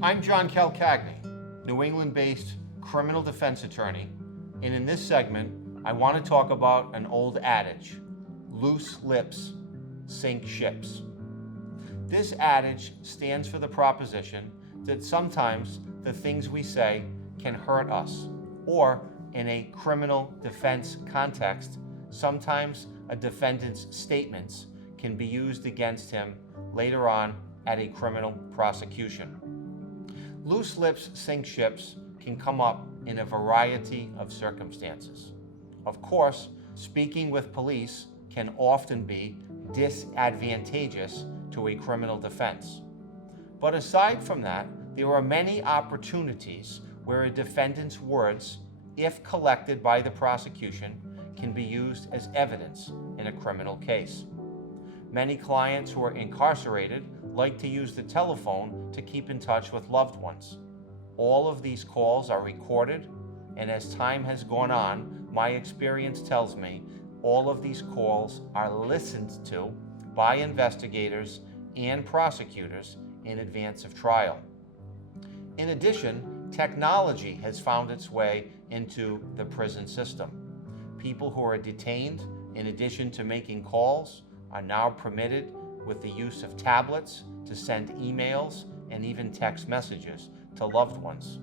I'm John Calcagni, New England-based criminal defense attorney, and in this segment, I want to talk about an old adage, loose lips sink ships. This adage stands for the proposition that sometimes the things we say can hurt us, or in a criminal defense context, sometimes a defendant's statements can be used against him later on at a criminal prosecution. Loose lips sink ships can come up in a variety of circumstances. Of course, speaking with police can often be disadvantageous to a criminal defense. But aside from that, there are many opportunities where a defendant's words, if collected by the prosecution, can be used as evidence in a criminal case. Many clients who are incarcerated like to use the telephone to keep in touch with loved ones. All of these calls are recorded, and as time has gone on, my experience tells me all of these calls are listened to by investigators and prosecutors in advance of trial. In addition, technology has found its way into the prison system. People who are detained, in addition to making calls, are now permitted with the use of tablets to send emails and even text messages to loved ones.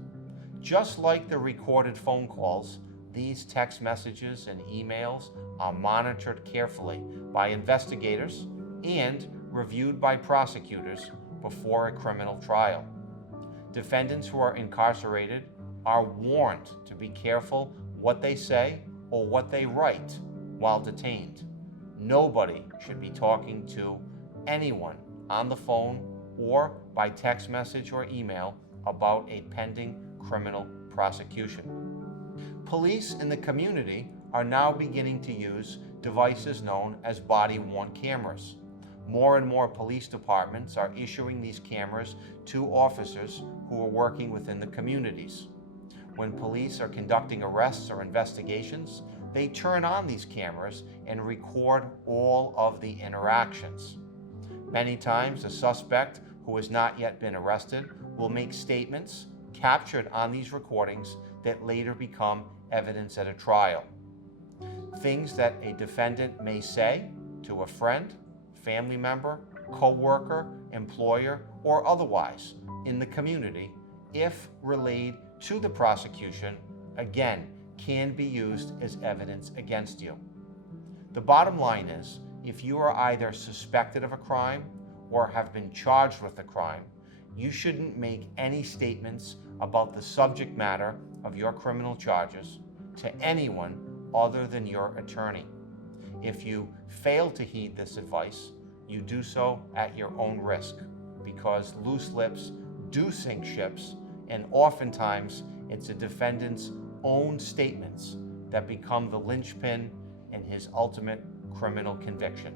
Just like the recorded phone calls, these text messages and emails are monitored carefully by investigators and reviewed by prosecutors before a criminal trial. Defendants who are incarcerated are warned to be careful what they say or what they write while detained. Nobody should be talking to anyone on the phone or by text message or email about a pending criminal prosecution. Police in the community are now beginning to use devices known as body-worn cameras. More and more police departments are issuing these cameras to officers who are working within the communities. When police are conducting arrests or investigations, they turn on these cameras and record all of the interactions. Many times, a suspect who has not yet been arrested will make statements captured on these recordings that later become evidence at a trial. Things that a defendant may say to a friend, family member, co-worker, employer, or otherwise in the community, if relayed to the prosecution, again, can be used as evidence against you. The bottom line is, if you are either suspected of a crime or have been charged with a crime, you shouldn't make any statements about the subject matter of your criminal charges to anyone other than your attorney. If you fail to heed this advice, you do so at your own risk, because loose lips do sink ships, and oftentimes it's a defendant's own statements that become the linchpin in his ultimate criminal conviction.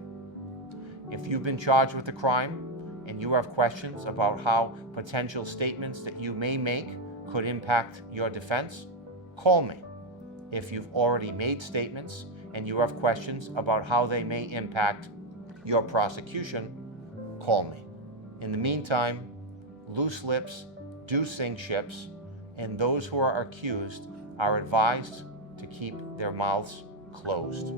If you've been charged with a crime and you have questions about how potential statements that you may make could impact your defense, call me. If you've already made statements and you have questions about how they may impact your prosecution, call me. In the meantime, loose lips do sink ships, and those who are accused are advised to keep their mouths closed.